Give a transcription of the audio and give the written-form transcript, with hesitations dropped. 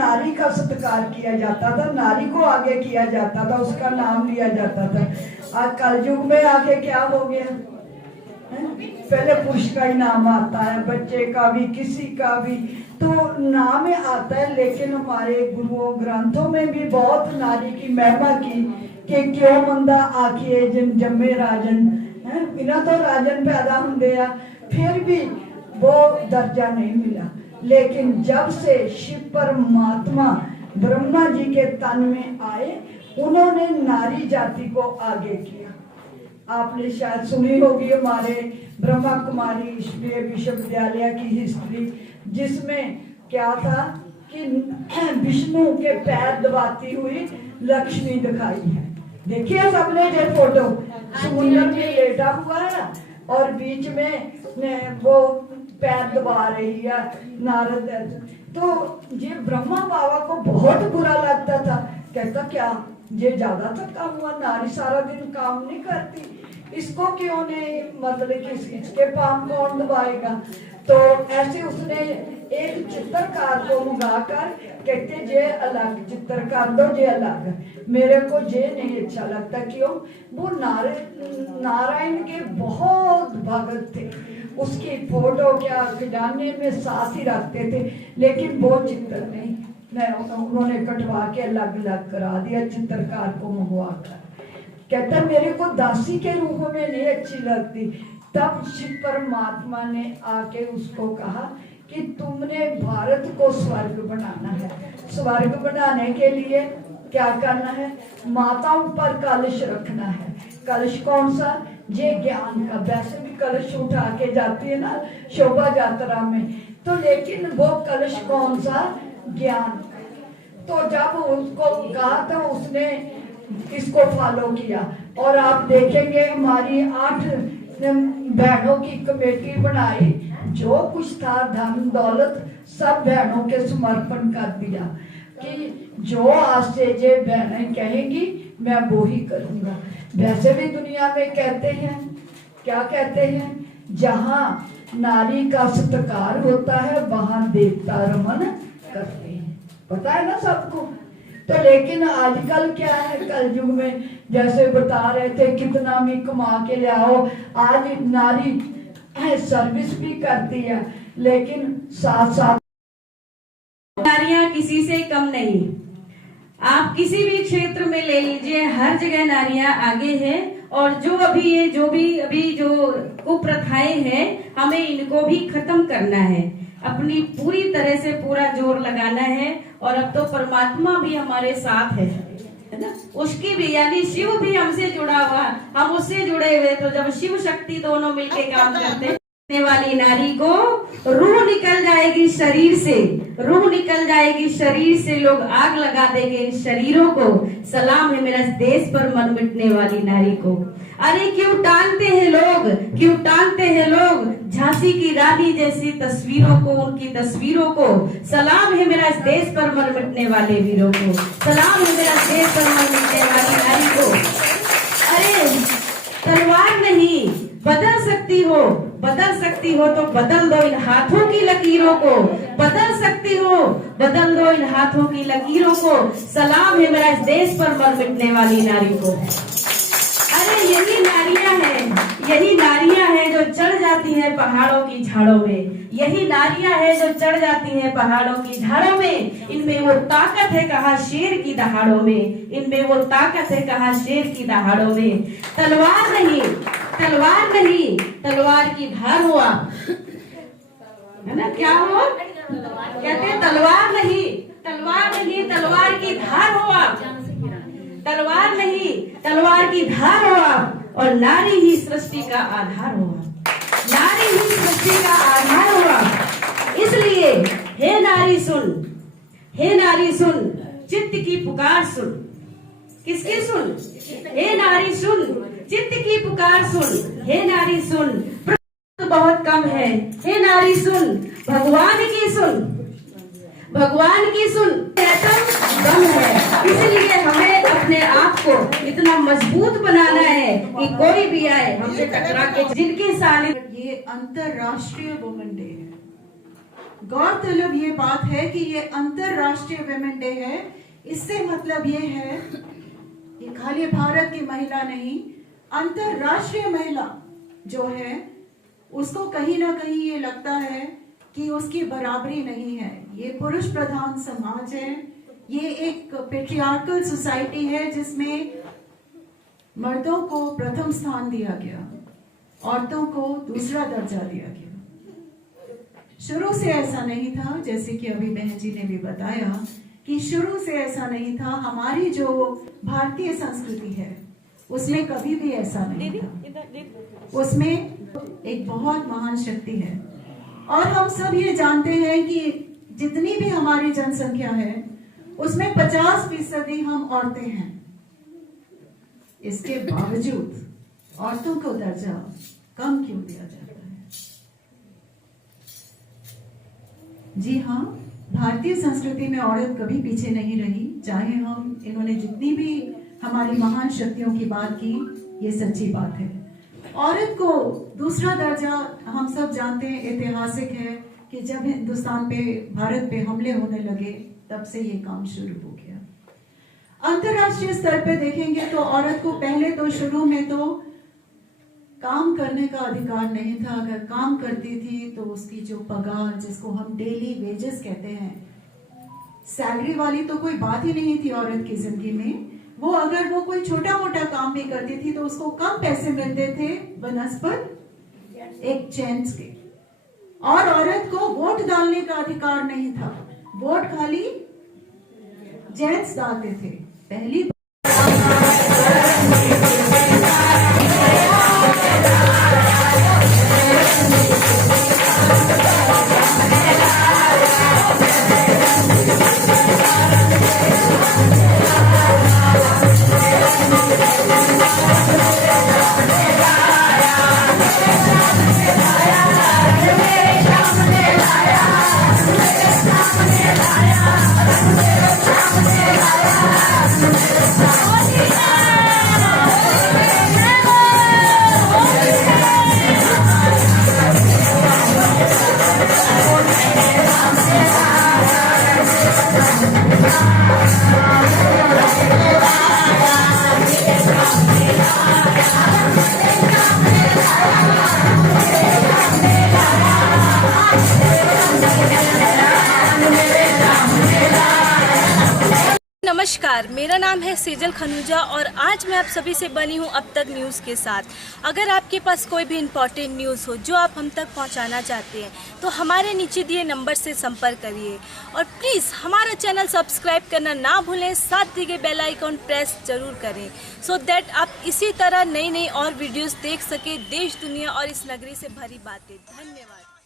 नारी का सत्कार किया जाता था, नारी को आगे किया जाता था, उसका नाम लिया जाता था। आज कलयुग में आके क्या हो गया, पहले पुरुष का ही नाम आता है, बच्चे का भी, किसी का भी तो नाम आता है, लेकिन हमारे गुरुओं ग्रंथों में भी बहुत नारी की महिमा की कि क्यों मंदा आखिए जिन जम्मे राजन, बिना तो राजन पैदा होंगे आ, फिर भी वो दर्जा नहीं मिला। लेकिन जब से शिव परमात्मा ब्रह्मा जी के तन में आए, उन्होंने नारी जाति को आगे किया। आपने शायद सुनी होगी हमारे ब्रह्मा कुमारी ईश्वरीय विश्वविद्यालय की हिस्ट्री, जिसमें क्या था कि विष्णु के पैर दबाती हुई लक्ष्मी दिखाई है। देखिए सबने ये फोटो, समुद्र में लेटा हुआ है और बीच में वो पैर दबा रही है नारद। तो ये ब्रह्मा बाबा को बहुत बुरा लगता था, कहता क्या ये ज्यादा थका हुआ नारी सारा दिन काम नहीं करती, इसको क्यों नहीं, मतलब कि इसके पाम कौन दबाएगा। तो ऐसे उसने एक चित्रकार को मंगाकर कहते जे अलग चित्र कर दो, जे अलग, मेरे को जे नहीं अच्छा लगता। क्यों, वो नारायण के बहुत भगत थे, उसकी फोटो क्या खजाने में साथ ही रखते थे, लेकिन वो चित्र नहीं, उन्होंने कटवा के अलग अलग करा दिया चित्रकार को मंगवा कर। कहता मेरे को दासी के रूप में नहीं अच्छी लगती। तब शिव परमात्मा ने आके उसको कहा कि तुमने भारत को स्वर्ग बनाना है, स्वर्ग बनाने के लिए क्या करना है, माताओं पर कलश रखना है। कलश कौन सा, ये ज्ञान का। वैसे भी कलश उठा के जाती है ना शोभा यात्रा में, तो लेकिन वो कलश कौन सा, ज्ञान। तो जब उसको कहा तो उसने इसको फॉलो किया, और आप देखेंगे हमारी 8 बहनों की कमेटी बनाई, जो कुछ था धन दौलत सब बहनों के समर्पण कर दिया कि जो आज से ये बहनें कहेंगी मैं वो ही करूंगा। वैसे भी दुनिया में कहते हैं, क्या कहते हैं, जहाँ नारी का सत्कार होता है वहां देवता रमन करते हैं, पता है ना सबको। तो लेकिन आजकल क्या है, कलयुग में जैसे बता रहे थे कितना भी कमा के ले आओ, आज नारी सर्विस भी करती है, लेकिन साथ साथ नारियां किसी से कम नहीं। आप किसी भी क्षेत्र में ले लीजिए, हर जगह नारियां आगे हैं। और जो अभी जो कुप्रथाएं हैं, हमें इनको भी खत्म करना है, अपनी पूरी तरह से पूरा जोर लगाना है। और अब तो परमात्मा भी हमारे साथ है ना, उसकी भी यानी शिव भी हमसे जुड़ा हुआ, हम उससे जुड़े हुए। तो जब शिव शक्ति दोनों मिलके काम करते हैं, वाली नारी को रूह निकल जाएगी शरीर से, रूह निकल जाएगी शरीर से, लोग आग लगा देंगे इन शरीरों को। सलाम है मेरा देश पर मन मिटने वाली नारी को। अरे क्यों टांगते हैं लोग, क्यों टांगते हैं लोग झांसी की रानी जैसी तस्वीरों को, उनकी तस्वीरों को। सलाम है मेरा देश पर मन मिटने वाले वीरों को, सलाम है मेरा देश पर मन मिटने वाली नारी को। अरे तलवार नहीं, बदल सकती हो, बदल सकती हो तो बदल दो इन हाथों की लकीरों को, बदल सकती हो, बदल दो इन हाथों की लकीरों को। सलाम है मेरा इस देश पर मर मिटने वाली नारी को। अरे यही नारियां हैं, यही नारियां हैं जो चढ़ जाती हैं पहाड़ों की झाड़ों में, यही नारियां हैं जो चढ़ जाती हैं पहाड़ों की झाड़ों में। इनमें वो ताकत है कहा शेर की दहाड़ों में, इनमें वो ताकत है कहा शेर की दहाड़ों में। तलवार नहीं, तलवार नहीं, तलवार की धार हो आप, है ना, क्या हो, कहते तलवार नहीं, तलवार नहीं, तलवार की धार हो आप, तलवार नहीं की धार हो आप, और नारी ही सृष्टि का आधार हो आप। नारी ही सृष्टि का आधार हो आप। इसलिए हे नारी सुन, हे नारी सुन, चित्त की पुकार सुन। किसकी सुन? हे नारी सुन, चित्त की पुकार सुन। हे नारी सुन, बहुत कम है। हे नारी सुन, भगवान की सुन, भगवान की सुन, कम है। इसलिए हमें अपने आप को इतना मजबूत बनाना है कि कोई भी आए हमसे टकरा के जिनके सामने। ये अंतरराष्ट्रीय वुमेन डे है। गौरतलब ये बात है कि ये अंतरराष्ट्रीय वुमेन डे है। इससे मतलब ये है कि खाली भारत की महिला नहीं, अंतरराष्ट्रीय महिला जो है उसको कहीं ना कहीं ये लगता है कि उसकी बराबरी नहीं है। ये पुरुष प्रधान समाज है, ये एक पेट्रियार्कल सोसाइटी है जिसमें मर्दों को प्रथम स्थान दिया गया, औरतों को दूसरा दर्जा दिया गया। शुरू से ऐसा नहीं था, जैसे कि अभी बहन जी ने भी बताया कि शुरू से ऐसा नहीं था। हमारी जो भारतीय संस्कृति है उसमें कभी भी ऐसा नहीं था। उसमें एक बहुत महान शक्ति है, और हम सब ये जानते हैं कि जितनी भी हमारी जनसंख्या है उसमें 50% हम औरतें हैं। इसके बावजूद औरतों को दर्जा कम क्यों दिया जाता है? जी हाँ, भारतीय संस्कृति में औरत कभी पीछे नहीं रही। चाहे हम इन्होंने जितनी भी हमारी महान शक्तियों की बात की, ये सच्ची बात है। औरत को दूसरा दर्जा हम सब जानते हैं, ऐतिहासिक है कि जब हिंदुस्तान पे, भारत पे हमले होने लगे तब से ये काम शुरू हो गया। अंतरराष्ट्रीय स्तर पे देखेंगे तो औरत को पहले तो शुरू में तो काम करने का अधिकार नहीं था। अगर काम करती थी तो उसकी जो पगार, जिसको हम डेली वेजेस कहते हैं, सैलरी वाली तो कोई बात ही नहीं थी औरत की जिंदगी में। वो अगर वो कोई छोटा मोटा काम भी करती थी तो उसको कम पैसे मिलते थे बनस्पत एक जेंट्स के। और औरत को वोट डालने का अधिकार नहीं था, वोट खाली जेंट्स डालते थे। पहली नमस्कार, मेरा नाम है सेजल खनूजा और आज मैं आप सभी से बनी हूं अब तक न्यूज़ के साथ। अगर आपके पास कोई भी इम्पोर्टेंट न्यूज़ हो जो आप हम तक पहुंचाना चाहते हैं तो हमारे नीचे दिए नंबर से संपर्क करिए, और प्लीज़ हमारा चैनल सब्सक्राइब करना ना भूलें, साथ दिए बेल आइकॉन प्रेस जरूर करें सो दैट आप इसी तरह नई नई और वीडियोज़ देख सकें, देश दुनिया और इस नगरी से भरी बातें। धन्यवाद।